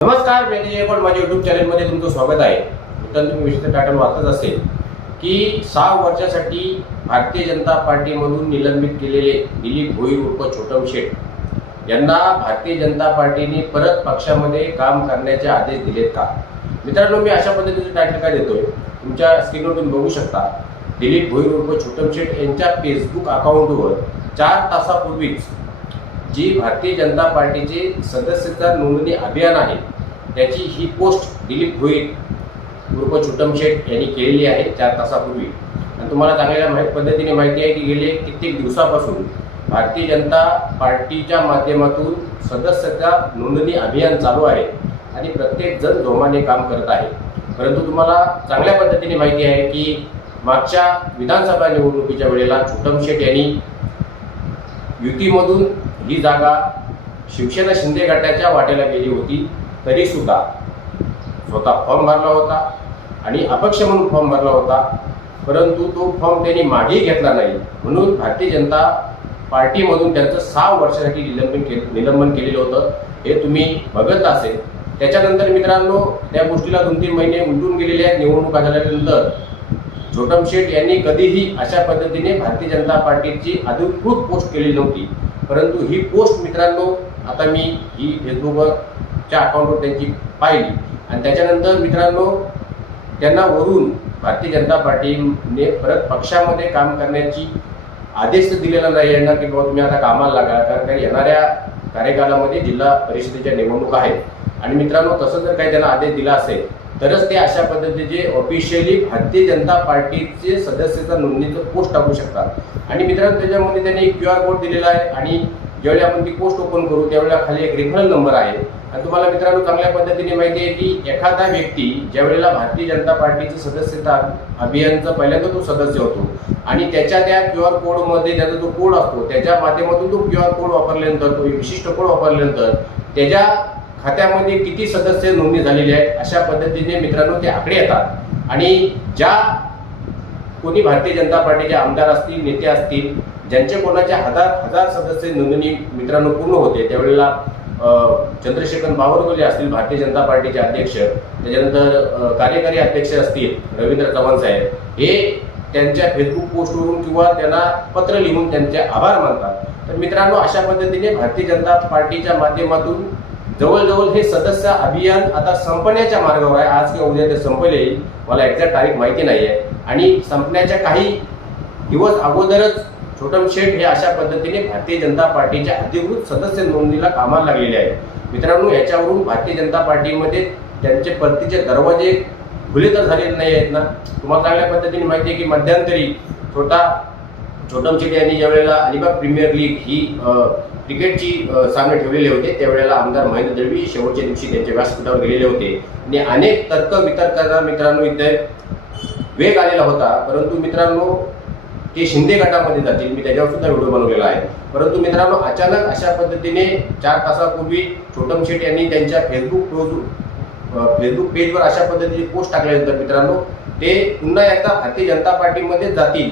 नमस्कार मी पण माझ्या युट्यूब चॅनलमध्ये तुमचं स्वागत आहे. तर तुम्ही विशिष्ट टायटल वाचत असेल की सहा वर्षासाठी भारतीय जनता पार्टीमधून निलंबित केलेले दिलीप भोईर उर्फ छोटम शेठ यांना भारतीय जनता पार्टीने परत पक्षामध्ये काम करण्याचे आदेश दिलेत का? मित्रांनो मी अशा पद्धतीचं टायटल काय देतोय? तुमच्या स्क्रीनवर तुम्ही बघू शकता. दिलीप भोईर उर्फ छोटम शेठ यांच्या फेसबुक अकाउंटवर चार तासापूर्वीच जी भारतीय जनता पार्टीचे सदस्यता नोंदणी अभियान आहे त्याची ही पोस्ट दिलीप भोईर उर्फ छुटम शेठ यांनी केलेली आहे चार तासापूर्वी. आणि तुम्हाला चांगल्या माहीत पद्धतीने माहिती आहे की गेले कित्येक दिवसापासून भारतीय जनता पार्टीच्या माध्यमातून सदस्यता नोंदणी अभियान चालू आहे आणि प्रत्येक जण जोमाने काम करत आहे. परंतु तुम्हाला चांगल्या पद्धतीने माहिती आहे की मागच्या विधानसभा निवडणुकीच्या वेळेला छुटम शेठ यांनी युतीमधून ही जागा शिवसेना शिंदे गटाच्या वाटेला गेली होती तरीसुद्धा स्वतः फॉर्म भरला होता आणि अपक्ष म्हणून फॉर्म भरला होता. परंतु तो फॉर्म त्यांनी मागे घेतला नाही. म्हणून भारतीय जनता पार्टीमधून त्यांचं सहा वर्षासाठी निलंबन के निलंबन केलेलं होतं. हे तुम्ही बघत असेल. त्याच्यानंतर मित्रांनो त्या गोष्टीला दोन तीन महिने उलटून गेलेले आहेत. निवडणुका झाल्यानंतर छोटम शेठ यांनी कधीही अशा पद्धतीने भारतीय जनता पार्टीची अधिकृत पोस्ट केली नव्हती. परंतु ही पोस्ट मित्रांनो आता मी ही फेसबुकवरच्या अकाउंटवर त्यांची पाहिली. आणि त्याच्यानंतर मित्रांनो त्यांना वरून भारतीय जनता पार्टीने परत पक्षामध्ये काम करण्याची आदेश दिलेला नाही यांना की बाबा तुम्ही आता कामाला लागा कारण काही येणाऱ्या कार्यकालामध्ये जिल्हा परिषदेच्या निवडणूक आहेत. आणि मित्रांनो तसं जर काही त्यांना आदेश दिला असेल तरच ते अशा पद्धतीचे ऑफिशियली भारतीय जनता पार्टीचे सदस्यता नोंदणीचं पोस्ट टाकू शकतात. आणि मित्रांनो त्याच्यामध्ये त्यांनी एक क्यू आर कोड दिलेला आहे आणि ज्यावेळी आपण ती पोस्ट ओपन करू त्यावेळेला खाली एक रेफरल नंबर आहे. आणि तुम्हाला मित्रांनो चांगल्या पद्धतीने माहिती आहे की एखादा व्यक्ती ज्या वेळेला भारतीय जनता पार्टीची सदस्यता अभियानचा पहिल्यांदा तो सदस्य होतो आणि त्याच्या त्या क्यू आर कोडमध्ये त्याचा जो कोड असतो त्याच्या माध्यमातून तो क्यू आर कोड वापरल्यानंतर तो विशिष्ट कोड वापरल्यानंतर त्याच्या खात्यामध्ये किती सदस्य नोंदणी झालेली आहे अशा पद्धतीने मित्रांनो ते आकडे येतात. आणि ज्या कोणी भारतीय जनता पार्टीचे आमदार असतील नेते असतील ज्यांचे कोणाच्या हजार हजार सदस्य नोंदणी मित्रांनो पूर्ण होते त्यावेळेला चंद्रशेखर बावनकुळे असतील भारतीय जनता पार्टीचे अध्यक्ष त्याच्यानंतर कार्यकारी अध्यक्ष असतील रवींद्र चव्हाण साहेब हे त्यांच्या फेसबुक पोस्टवरून किंवा त्यांना पत्र लिहून त्यांचे आभार मानतात. तर मित्रांनो अशा पद्धतीने भारतीय जनता पार्टीच्या माध्यमातून जवळजवळ हे सदस्य अभियान आता संपण्याच्या मार्गावर आहे. आज किंवा उद्या ते संपले. मला एक्झॅक्ट तारीख माहिती नाही आहे आणि संपण्याच्या काही दिवस अगोदरच छोटम शेठ हे अशा पद्धतीने भारतीय जनता पार्टीच्या अधिकृत सदस्य नोंदणीला कामाला लागलेले आहेत. मित्रांनो याच्यावरून भारतीय जनता पार्टीमध्ये त्यांचे परतीचे दरवाजे खुले तर झालेले नाही आहेत ना? तुम्हाला चांगल्या पद्धतीने माहिती आहे की मध्यंतरी छोटा छोटम शेठ यांनी ज्यावेळेला अलिबाग प्रीमियर लीग ही क्रिकेटची सामने ठेवलेले होते. त्यावेळेला आमदार महेंद्र दळवी शेवटच्या दिवशी त्यांच्या व्यासपीठावर गेलेले होते. आणि अनेक तर्क वितर्कांना मित्रांनो इथे वेग आलेला होता. परंतु मित्रांनो ते शिंदे गटामध्ये जातील. मी त्याच्यावर सुद्धा व्हिडिओ बनवलेला आहे. परंतु मित्रांनो अचानक अशा पद्धतीने चार तासापूर्वी छोटम शेठ यांनी त्यांच्या फेसबुक पेज फेसबुक पेजवर अशा पद्धतीची पोस्ट टाकल्यानंतर मित्रांनो ते पुन्हा एकदा भारतीय जनता पार्टीमध्ये जातील.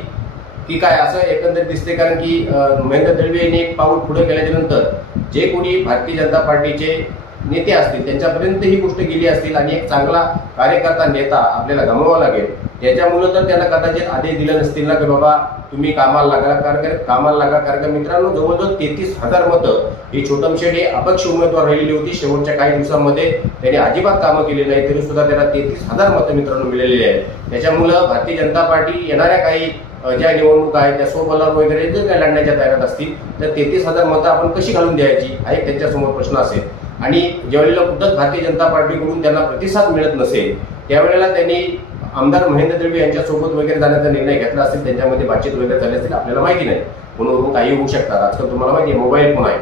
की काय असं एकंदरीत दिसते कारण की महेंद्र दळवी यांनी एक पाऊल पुढे गेल्याच्यानंतर जे कोणी भारतीय जनता पार्टीचे नेते असतील त्यांच्यापर्यंत ही गोष्ट गेली असतील आणि एक चांगला कार्यकर्ता नेता आपल्याला गमवावा लागेल. याच्यामुळं तर त्यांना कदाचित आदेश दिले नसतील ना की बाबा तुम्ही कामाला लागा कारण कामाला लागा कारण का मित्रांनो जवळजवळ तेहतीस हजार मतं ही छोटम शेठ हे अपक्ष उमेदवार राहिलेली होती. शेवटच्या काही दिवसांमध्ये त्यांनी अजिबात कामं केली नाही तरी सुद्धा त्यांना तेहतीस हजार मतं मित्रांनो मिळालेली आहेत. त्याच्यामुळं भारतीय जनता पार्टी येणाऱ्या काही ज्या निवडणुका आहेत त्या सोबलावर वगैरे जर काही लढण्याच्या तयारात असतील तर तेहतीस हजार मतं आपण कशी घालून द्यायची हा एक त्यांच्यासमोर प्रश्न असेल. आणि ज्यावेळेला कुठंच भारतीय जनता पार्टीकडून त्यांना प्रतिसाद मिळत नसेल त्यावेळेला त्यांनी आमदार महेंद्र दळवी यांच्यासोबत वगैरे जाण्याचा निर्णय घेतला असेल त्यांच्यामध्ये बातचीत वगैरे झाली असेल आपल्याला माहिती नाही. फोनवरून काही होऊ शकतात. आजकाल तुम्हाला माहिती आहे मोबाईल फोन आहे.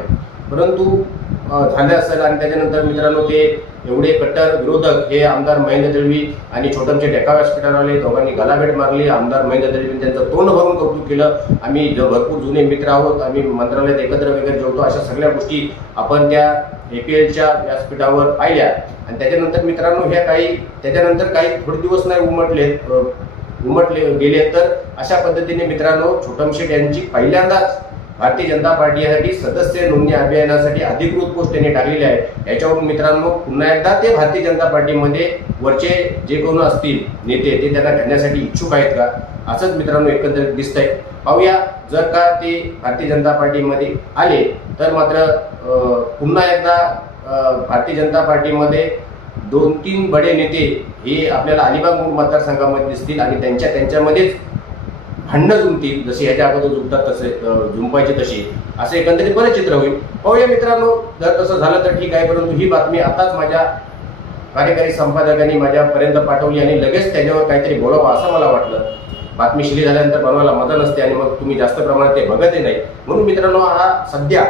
परंतु झाले असेल आणि त्याच्यानंतर मित्रांनो ते एवढे कट्टर विरोधक हे आमदार महेंद्र दळवी आणि छोटमचे डेका व्यासपीठावर आले दोघांनी गलाभेट मारली. आमदार महेंद्र दळवी त्यांचं तोंड भरून कौतुक केलं. आम्ही भरपूर जुने मित्र आहोत. आम्ही मंत्रालयात एकत्र वगैरे जेवतो. अशा सगळ्या गोष्टी आपण त्या ए पी एलच्या व्यासपीठावर पाहिल्या. आणि त्याच्यानंतर मित्रांनो ह्या काही त्याच्यानंतर काही थोडे दिवस नाही उमटले उमटले गेले तर अशा पद्धतीने मित्रांनो छोटमशेठ यांची पहिल्यांदाच भारतीय जनता पार्टी यासाठी सदस्य नोंदणी अभियानासाठी अधिकृत पोस्ट त्यांनी टाकलेली आहे. याच्यावरून मित्रांनो पुन्हा एकदा ते भारतीय जनता पार्टीमध्ये वरचे जे कोण असतील नेते ते त्यांना घेण्यासाठी इच्छुक आहेत का? असंच मित्रांनो एकंदरीत आहे पाहूया जर का ते भारतीय जनता पार्टीमध्ये आले तर मात्र पुन्हा एकदा भारतीय जनता पार्टीमध्ये दोन तीन बडे नेते हे आपल्याला अलिबाग मतदारसंघामध्ये दिसतील आणि त्यांच्या त्यांच्यामध्येच भांडणं जुंपतील जसे ह्याच्या अगोदर जुंपतात तसे झुंपायचे तसे असे एकंदरीत बरं चित्र होईल. पाहूया मित्रांनो जर तसं झालं तर ठीक आहे परंतु ही बातमी आताच माझ्या कार्यकारी संपादकांनी माझ्यापर्यंत पाठवली आणि लगेच त्याच्यावर काहीतरी बोलावं असं मला वाटलं. बातमी शिली झाल्यानंतर बनवायला मजा नसते आणि मग तुम्ही जास्त प्रमाणात ते बघतही नाही. म्हणून मित्रांनो हा सध्या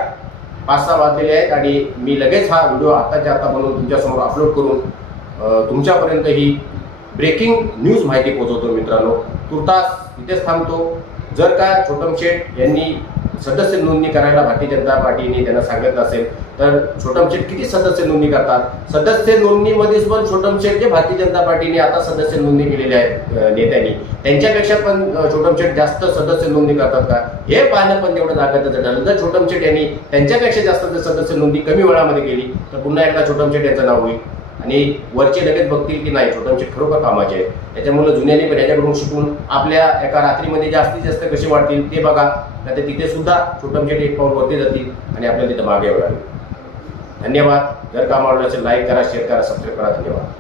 पाच सहा वाजलेले आहेत आणि मी लगेच हा व्हिडिओ आत्ताच्या आता बनवून तुमच्यासमोर अपलोड करून तुमच्यापर्यंत ही ब्रेकिंग न्यूज माहिती पोहोचवतो मित्रांनो. तुर्तास इथेच थांबतो. जर का छोटम शेठ यांनी सदस्य नोंदणी करायला भारतीय जनता पार्टीने त्यांना सांगितलं असेल तर छोटम शेठ किती सदस्य नोंदणी करतात? सदस्य नोंदणीमध्येच पण छोटम शेठ जे भारतीय जनता पार्टीने आता सदस्य नोंदणी केलेले आहेत नेत्यांनी. त्यांच्यापेक्षा पण छोटम शेठ जास्त सदस्य नोंदणी करतात का? हे पाहणं पण तेवढं जागृत ठरलं. जर छोटम शेठ यांनी त्यांच्यापेक्षा जास्त जर सदस्य नोंदणी कमी वेळामध्ये केली तर पुन्हा एकदा छोटम शेठ यांचं नाव होईल. आणि वरचे लगेच बघतील की नाही छोटमचे खरोखर कामाचे आहेत. त्याच्यामुळे जुन्याने पण याच्याकडून शिकून आपल्या एका रात्रीमध्ये जास्तीत जास्त कसे वाढतील ते बघा. नाही तर तिथे सुद्धा छोटमचे एक पाऊल वरती जातील आणि आपल्याला तिथं मागे यावं लागेल. धन्यवाद. जर काम आवडलं असेल लाईक करा शेअर करा सबस्क्राईब करा. धन्यवाद.